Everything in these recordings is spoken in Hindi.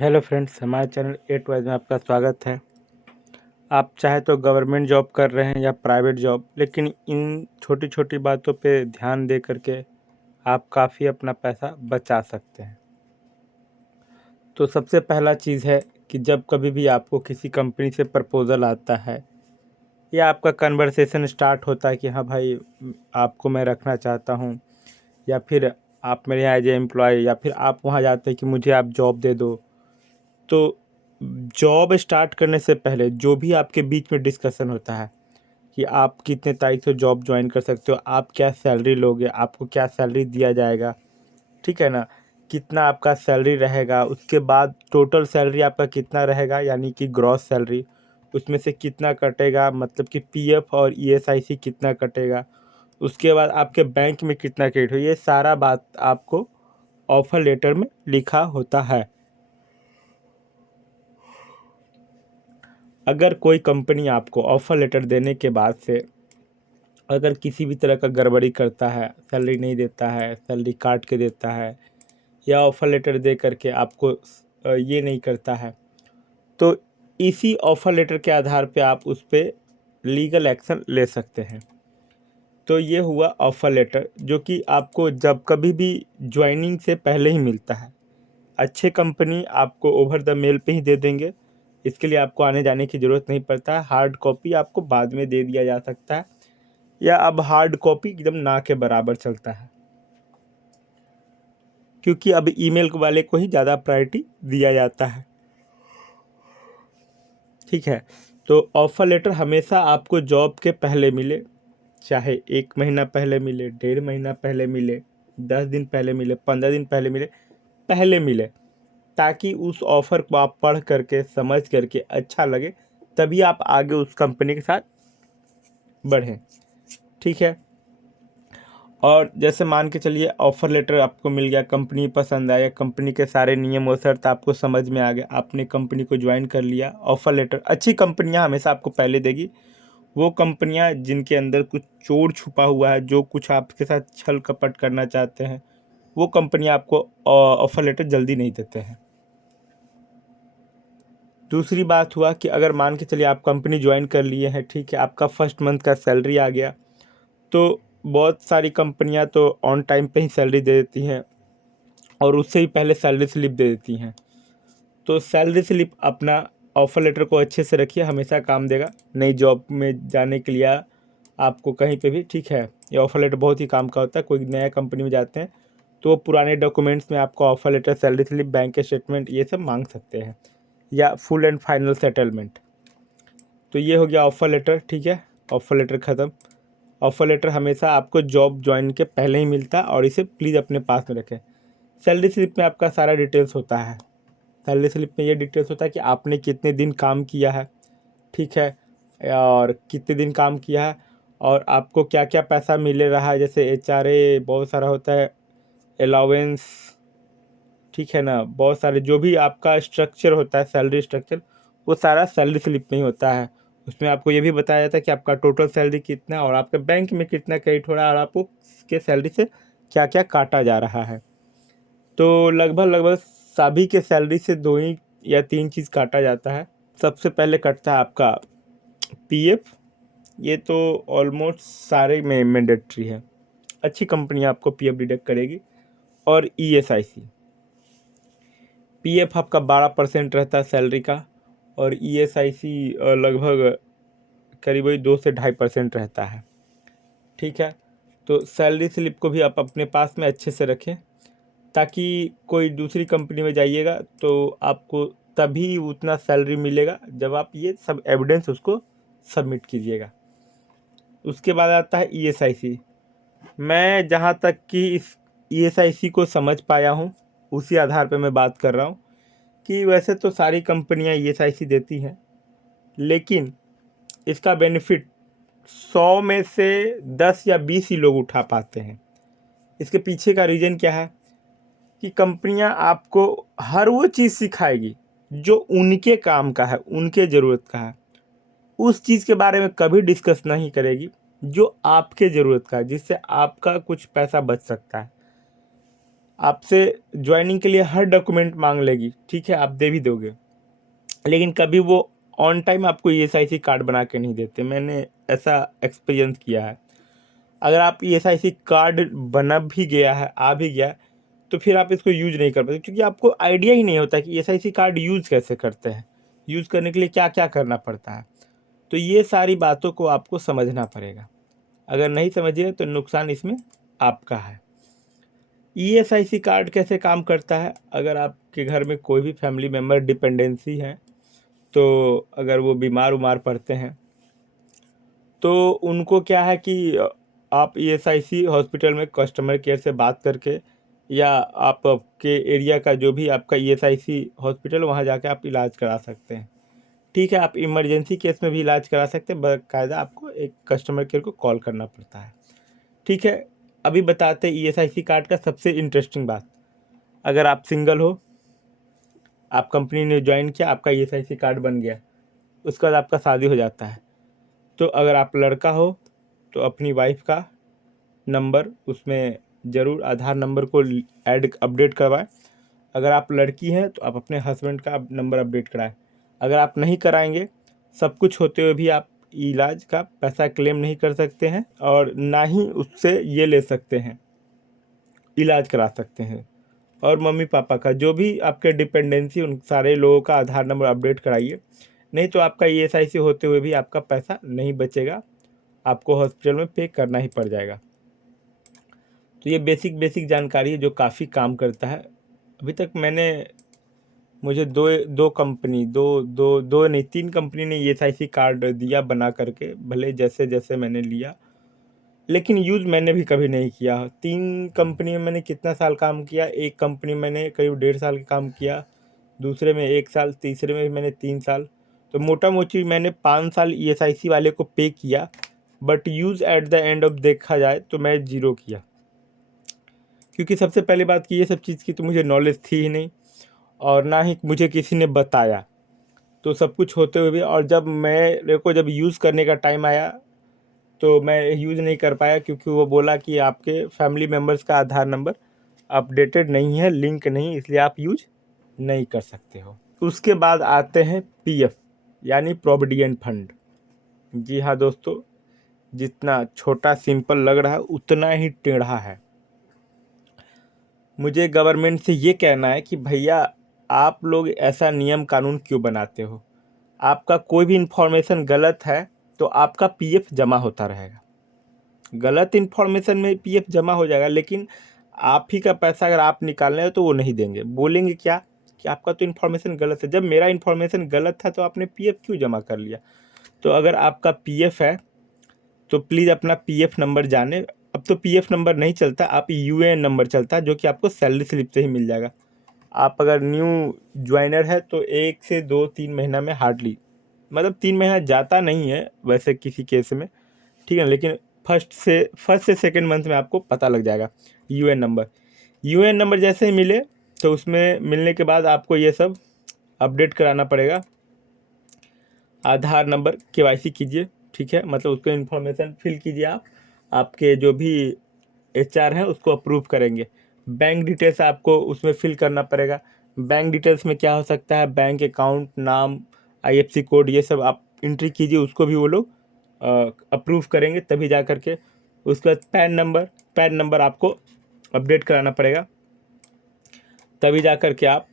हेलो फ्रेंड्स, हमारे चैनल ए टू वाइज में आपका स्वागत है। आप चाहे तो गवर्नमेंट जॉब कर रहे हैं या प्राइवेट जॉब, लेकिन इन छोटी छोटी बातों पे ध्यान दे करके आप काफ़ी अपना पैसा बचा सकते हैं। तो सबसे पहला चीज़ है कि जब कभी भी आपको किसी कंपनी से प्रपोज़ल आता है या आपका कन्वर्सेशन स्टार्ट होता है कि हाँ भाई, आपको मैं रखना चाहता हूँ, या फिर आप मेरे यहाँ एज ए एम्प्लॉय, या फिर आप वहाँ जाते हैं कि मुझे आप जॉब दे दो, तो जॉब स्टार्ट करने से पहले जो भी आपके बीच में डिस्कशन होता है कि आप कितने तारीख से जॉब ज्वाइन कर सकते हो, आप क्या सैलरी लोगे, आपको क्या सैलरी दिया जाएगा, ठीक है ना, कितना आपका सैलरी रहेगा, उसके बाद टोटल सैलरी आपका कितना रहेगा यानी कि ग्रॉस सैलरी, उसमें से कितना कटेगा, मतलब कि पीएफ और ईएसआईसी कितना कटेगा, उसके बाद आपके बैंक में कितना क्रेडिट हो, ये सारा बात आपको ऑफर लेटर में लिखा होता है। अगर कोई कंपनी आपको ऑफ़र लेटर देने के बाद से अगर किसी भी तरह का गड़बड़ी करता है, सैलरी नहीं देता है, सैलरी काट के देता है, या ऑफ़र लेटर दे करके आपको ये नहीं करता है, तो इसी ऑफ़र लेटर के आधार पे आप उस पे लीगल एक्शन ले सकते हैं। तो ये हुआ ऑफ़र लेटर, जो कि आपको जब कभी भी ज्वाइनिंग से पहले ही मिलता है। अच्छे कंपनी आपको ओवर द मेल पे ही दे देंगे, इसके लिए आपको आने जाने की ज़रूरत नहीं पड़ता है। हार्ड कॉपी आपको बाद में दे दिया जा सकता है, या अब हार्ड कॉपी एकदम ना के बराबर चलता है, क्योंकि अब ईमेल वाले को ही ज़्यादा प्रायोरिटी दिया जाता है। ठीक है, तो ऑफ़र लेटर हमेशा आपको जॉब के पहले मिले, चाहे 1 महीना पहले मिले, 1.5 महीना पहले मिले, 10 दिन पहले मिले, 15 दिन पहले मिले, ताकि उस ऑफ़र को आप पढ़ करके समझ करके अच्छा लगे, तभी आप आगे उस कंपनी के साथ बढ़ें। ठीक है, और जैसे मान के चलिए ऑफ़र लेटर आपको मिल गया, कंपनी पसंद आया, कंपनी के सारे नियम और शर्त आपको समझ में आ गए, आपने कंपनी को ज्वाइन कर लिया। ऑफ़र लेटर अच्छी कंपनियां हमेशा आपको पहले देगी। वो कंपनियां जिनके अंदर कुछ चोर छुपा हुआ है, जो कुछ आपके साथ छल कपट करना चाहते हैं, वो कंपनियां आपको ऑफ़र लेटर जल्दी नहीं देते हैं। दूसरी बात हुआ कि अगर मान के चलिए आप कंपनी ज्वाइन कर लिए हैं, ठीक है, आपका फर्स्ट मंथ का सैलरी आ गया, तो बहुत सारी कंपनियां तो ऑन टाइम पे ही सैलरी दे देती हैं और उससे ही पहले सैलरी स्लिप दे देती हैं। तो सैलरी स्लिप अपना ऑफ़र लेटर को अच्छे से रखिए, हमेशा काम देगा नई जॉब में जाने के लिए आपको कहीं पे भी। ठीक है, ये ऑफ़र लेटर बहुत ही काम का होता है। कोई नया कंपनी में जाते हैं तो वो पुराने डॉक्यूमेंट्स में आपको offer letter, salary slip, bank statement ये सब मांग सकते हैं, या फुल एंड फाइनल सेटलमेंट। तो ये हो गया ऑफ़र लेटर। ठीक है, ऑफ़र लेटर ख़त्म। ऑफ़र लेटर हमेशा आपको जॉब ज्वाइन के पहले ही मिलता है, और इसे प्लीज़ अपने पास में रखें। सैलरी स्लिप में आपका सारा डिटेल्स होता है। सैलरी स्लिप में ये डिटेल्स होता है कि आपने कितने दिन काम किया है, ठीक है, और कितने दिन काम किया है, और आपको क्या क्या पैसा मिल रहा है, जैसे एचआरए बहुत सारा होता है, अलाउंस, ठीक है ना, बहुत सारे जो भी आपका स्ट्रक्चर होता है, सैलरी स्ट्रक्चर, वो सारा सैलरी स्लिप में ही होता है। उसमें आपको ये भी बताया जाता है कि आपका टोटल सैलरी कितना है और आपके बैंक में कितना क्रेडिट हो रहा है और आपको के सैलरी से क्या क्या काटा जा रहा है। तो लगभग लगभग सभी के सैलरी से 2 ही या 3 चीज़ काटा जाता है। सबसे पहले कटता है आपका पीएफ, ये तो ऑलमोस्ट सारे में मैंडेटरी है, अच्छी कंपनी आपको पीएफ डिडक्ट करेगी। और ईएसआईसी, पीएफ आपका 12% रहता है सैलरी का, और ईएसआईसी लगभग करीब वही 2 से 2.5% रहता है। ठीक है, तो सैलरी स्लिप को भी आप अपने पास में अच्छे से रखें, ताकि कोई दूसरी कंपनी में जाइएगा तो आपको तभी उतना सैलरी मिलेगा जब आप ये सब एविडेंस उसको सबमिट कीजिएगा। उसके बाद आता है ईएसआईसी। मैं जहाँ तक कि इस ईएसआईसी को समझ पाया हूँ, उसी आधार पे मैं बात कर रहा हूँ कि वैसे तो सारी कंपनियां ईएसआईसी देती हैं, लेकिन इसका बेनिफिट 100 में से 10 या 20 ही लोग उठा पाते हैं। इसके पीछे का रीज़न क्या है कि कंपनियां आपको हर वो चीज़ सिखाएगी जो उनके काम का है, उनके ज़रूरत का है। उस चीज़ के बारे में कभी डिस्कस नहीं करेगी जो आपके ज़रूरत का है, जिससे आपका कुछ पैसा बच सकता है। आपसे ज्वाइनिंग के लिए हर डॉक्यूमेंट मांग लेगी, ठीक है, आप दे भी दोगे, लेकिन कभी वो ऑन टाइम आपको ईएसआईसी कार्ड बना के नहीं देते। मैंने ऐसा एक्सपीरियंस किया है। अगर आप ईएसआईसी कार्ड बना भी गया है, आ भी गया, तो फिर आप इसको यूज नहीं कर पाते, क्योंकि आपको आइडिया ही नहीं होता कि ईएसआईसी कार्ड यूज़ कैसे करते हैं, यूज़ करने के लिए क्या क्या करना पड़ता है। तो ये सारी बातों को आपको समझना पड़ेगा। अगर नहीं समझिए तो नुकसान इसमें आपका है। ईएसआईसी कार्ड कैसे काम करता है? अगर आपके घर में कोई भी फैमिली मेम्बर डिपेंडेंसी है, तो अगर वो बीमार उमार पड़ते हैं, तो उनको क्या है कि आप ईएसआईसी हॉस्पिटल में कस्टमर केयर से बात करके, या आपके एरिया का जो भी आपका ईएसआईसी हॉस्पिटल, वहाँ जाके आप इलाज करा सकते हैं, ठीक है। आप इमरजेंसी केस में भी इलाज करा सकते हैं, बाकायदा आपको एक कस्टमर केयर को कॉल करना पड़ता है, ठीक है। अभी बताते हैं ईएसआईसी कार्ड का सबसे इंटरेस्टिंग बात। अगर आप सिंगल हो, आप कंपनी ने ज्वाइन किया, आपका ईएसआईसी कार्ड बन गया, उसके बाद आपका शादी हो जाता है, तो अगर आप लड़का हो तो अपनी वाइफ का नंबर उसमें ज़रूर आधार नंबर को ऐड अपडेट करवाएं। अगर आप लड़की हैं तो आप अपने हस्बैंड का नंबर अपडेट कराएं। अगर आप नहीं कराएंगे, सब कुछ होते हुए भी आप इलाज का पैसा क्लेम नहीं कर सकते हैं, और ना ही उससे ये ले सकते हैं, इलाज करा सकते हैं। और मम्मी पापा का जो भी आपके डिपेंडेंसी, उन सारे लोगों का आधार नंबर अपडेट कराइए, नहीं तो आपका ईएसआईसी होते हुए भी आपका पैसा नहीं बचेगा, आपको हॉस्पिटल में पे करना ही पड़ जाएगा। तो ये बेसिक बेसिक जानकारी है जो काफ़ी काम करता है। अभी तक मुझे दो दो कंपनी दो दो दो नहीं 3 कंपनी ने ईएसआईसी कार्ड दिया बना करके, भले जैसे जैसे मैंने लिया, लेकिन यूज़ मैंने भी कभी नहीं किया। 3 कंपनी में मैंने कितना साल काम किया, एक कंपनी में मैंने करीब 1.5 साल काम किया, दूसरे में 1 साल, तीसरे में मैंने 3 साल। तो मोटा मोटी मैंने 5 साल ईएसआईसी वाले को पे किया, but use at the end of देखा जाए तो मैं 0 किया, क्योंकि सबसे पहली बात कि ये सब चीज़ की तो मुझे नॉलेज थी ही नहीं, और ना ही मुझे किसी ने बताया। तो सब कुछ होते हुए भी, और जब मेरे को जब यूज़ करने का टाइम आया तो मैं यूज़ नहीं कर पाया, क्योंकि वो बोला कि आपके फैमिली मेम्बर्स का आधार नंबर अपडेटेड नहीं है, लिंक नहीं, इसलिए आप यूज नहीं कर सकते हो। उसके बाद आते हैं पीएफ, यानी प्रोविडेंट फंड। जी हाँ दोस्तों, जितना छोटा सिंपल लग रहा है उतना ही टेढ़ा है। मुझे गवर्नमेंट से ये कहना है कि भैया, आप लोग ऐसा नियम कानून क्यों बनाते हो? आपका कोई भी इन्फॉर्मेशन गलत है तो आपका पीएफ जमा होता रहेगा। गलत इन्फॉर्मेशन में पीएफ जमा हो जाएगा, लेकिन आप ही का पैसा अगर आप निकालना है तो वो नहीं देंगे। बोलेंगे क्या कि आपका तो इन्फॉर्मेशन गलत है। जब मेरा इन्फॉर्मेशन गलत था तो आपने पीएफ क्यों जमा कर लिया? तो अगर आपका पीएफ है तो प्लीज़ अपना पीएफ नंबर जाने। अब तो पीएफ नंबर नहीं चलता, आप यूएएन नंबर चलता है, जो कि आपको सैलरी स्लिप से ही मिल जाएगा। आप अगर न्यू ज्वाइनर है तो 1 से 2-3 महीना में हार्डली, मतलब 3 महीना जाता नहीं है वैसे किसी केस में, ठीक है, लेकिन फर्स्ट से सेकंड मंथ में आपको पता लग जाएगा यूएएन नंबर जैसे ही मिले, तो उसमें मिलने के बाद आपको ये सब अपडेट कराना पड़ेगा। आधार नंबर केवाईसी कीजिए, ठीक है, मतलब उसको इन्फॉर्मेशन फिल कीजिए आप, आपके जो भी एचआर हैं उसको अप्रूव करेंगे। बैंक डिटेल्स आपको उसमें फिल करना पड़ेगा। बैंक डिटेल्स में क्या हो सकता है, बैंक अकाउंट, नाम, आईएफसी कोड, ये सब आप एंट्री कीजिए, उसको भी वो लोग अप्रूव करेंगे तभी जा करके। उसके बाद पैन नंबर आपको अपडेट कराना पड़ेगा, तभी जा करके आप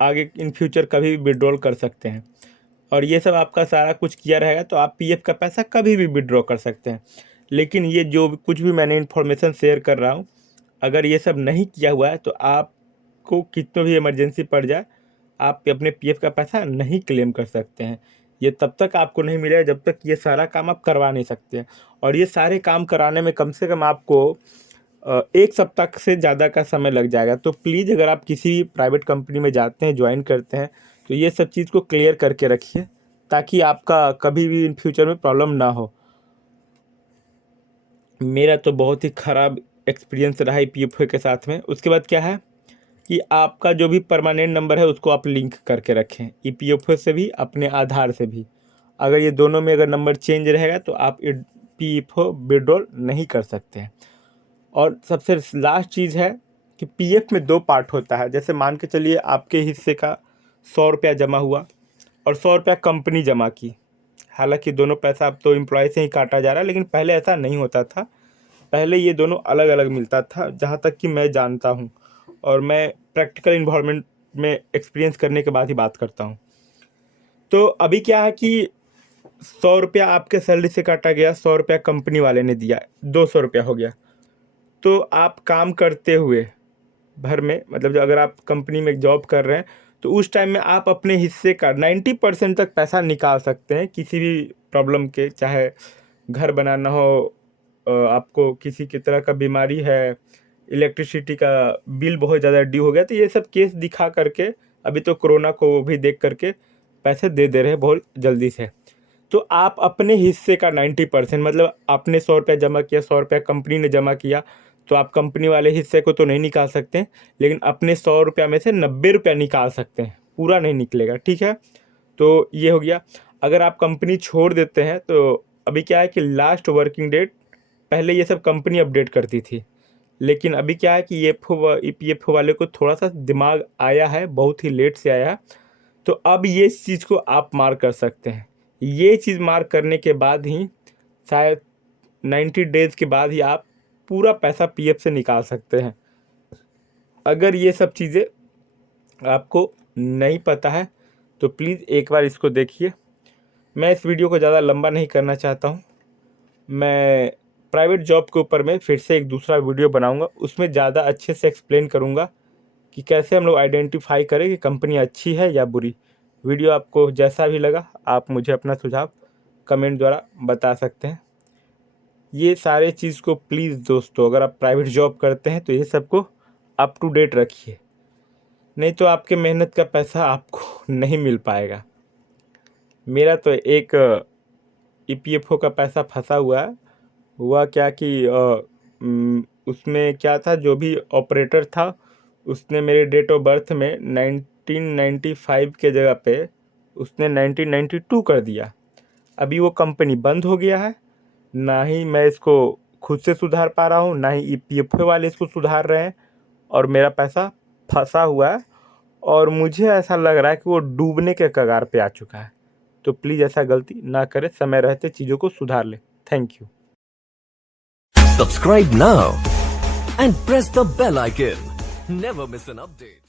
आगे इन फ्यूचर कभी भी विड्रॉल कर सकते हैं। और ये सब आपका सारा कुछ किया रहेगा तो आप पीएफ का पैसा कभी भी विड्रॉ कर सकते हैं। लेकिन ये जो कुछ भी मैंने इन्फॉर्मेशन शेयर कर रहा हूँ, अगर ये सब नहीं किया हुआ है तो आपको कितना भी इमरजेंसी पड़ जाए, आप अपने पीएफ का पैसा नहीं क्लेम कर सकते हैं। ये तब तक आपको नहीं मिलेगा जब तक ये सारा काम आप करवा नहीं सकते हैं। और ये सारे काम कराने में कम से कम आपको 1 सप्ताह से ज़्यादा का समय लग जाएगा। तो प्लीज़, अगर आप किसी प्राइवेट कंपनी में जाते हैं, ज्वाइन करते हैं, तो ये सब चीज़ को क्लियर करके रखिए, ताकि आपका कभी भी इन फ्यूचर में प्रॉब्लम ना हो। मेरा तो बहुत ही ख़राब एक्सपीरियंस रहा है पीएफ के साथ में। उसके बाद क्या है कि आपका जो भी परमानेंट नंबर है उसको आप लिंक करके रखें, ईपीएफओ से भी, अपने आधार से भी। अगर ये दोनों में अगर नंबर चेंज रहेगा तो आप पीएफओ विड्रॉल नहीं कर सकते हैं। और सबसे लास्ट चीज़ है कि पीएफ में 2 पार्ट होता है। जैसे मान के चलिए आपके हिस्से का 100 रुपया जमा हुआ और 100 रुपया कंपनी जमा की। हालांकि दोनों पैसा अब तो एम्प्लॉय से ही काटा जा रहा है, लेकिन पहले ऐसा नहीं होता था। पहले ये दोनों अलग अलग मिलता था, जहाँ तक कि मैं जानता हूँ, और मैं प्रैक्टिकल इन्वायरमेंट में एक्सपीरियंस करने के बाद ही बात करता हूँ। तो अभी क्या है कि 100 रुपया आपके सैलरी से काटा गया, 100 रुपया कंपनी वाले ने दिया, 200 रुपया हो गया। तो आप काम करते हुए भर में, मतलब जो अगर आप कंपनी में जॉब कर रहे हैं, तो उस टाइम में आप अपने हिस्से का 90% तक पैसा निकाल सकते हैं किसी भी प्रॉब्लम के। चाहे घर बनाना हो, आपको किसी की तरह का बीमारी है, इलेक्ट्रिसिटी का बिल बहुत ज़्यादा ड्यू हो गया, तो ये सब केस दिखा करके, अभी तो कोरोना को भी देख करके पैसे दे दे रहे हैं बहुत जल्दी से। तो आप अपने हिस्से का 90%, मतलब आपने 100 रुपया जमा किया, 100 रुपया कंपनी ने जमा किया, तो आप कंपनी वाले हिस्से को तो नहीं निकाल सकते, लेकिन अपने 100 रुपया में से 90 रुपया निकाल सकते हैं, पूरा नहीं निकलेगा, ठीक है। तो ये हो गया। अगर आप कंपनी छोड़ देते हैं, तो अभी क्या है कि लास्ट वर्किंग डेट, पहले ये सब कंपनी अपडेट करती थी, लेकिन अभी क्या है कि ईपीएफओ वाले को थोड़ा सा दिमाग आया है, बहुत ही लेट से आया है। तो अब ये इस चीज़ को आप मार्क कर सकते हैं। ये चीज़ मार्क करने के बाद ही शायद 90 डेज़ के बाद ही आप पूरा पैसा पीएफ से निकाल सकते हैं। अगर ये सब चीज़ें आपको नहीं पता है तो प्लीज़ एक बार इसको देखिए। मैं इस वीडियो को ज़्यादा लंबा नहीं करना चाहता हूँ। मैं प्राइवेट जॉब के ऊपर में फिर से एक दूसरा वीडियो बनाऊंगा, उसमें ज़्यादा अच्छे से एक्सप्लेन करूंगा कि कैसे हम लोग आइडेंटिफाई करें कि कंपनी अच्छी है या बुरी। वीडियो आपको जैसा भी लगा, आप मुझे अपना सुझाव कमेंट द्वारा बता सकते हैं। ये सारे चीज़ को प्लीज़ दोस्तों, अगर आप प्राइवेट जॉब करते हैं तो ये सबको अप टू डेट रखिए, नहीं तो आपके मेहनत का पैसा आपको नहीं मिल पाएगा। मेरा तो एक ईपीएफओ का पैसा फंसा हुआ है। हुआ क्या कि उसमें क्या था, जो भी ऑपरेटर था उसने मेरे डेट ऑफ बर्थ में 1995 के जगह पे उसने 1992 कर दिया। अभी वो कंपनी बंद हो गया है, ना ही मैं इसको खुद से सुधार पा रहा हूँ, ना ही ईपीएफओ वाले इसको सुधार रहे हैं, और मेरा पैसा फंसा हुआ है, और मुझे ऐसा लग रहा है कि वो डूबने के कगार पे आ चुका है। तो प्लीज़ ऐसा गलती ना करें, समय रहते चीज़ों को सुधार लें। Thank you. Subscribe now and press the bell icon. Never miss an update.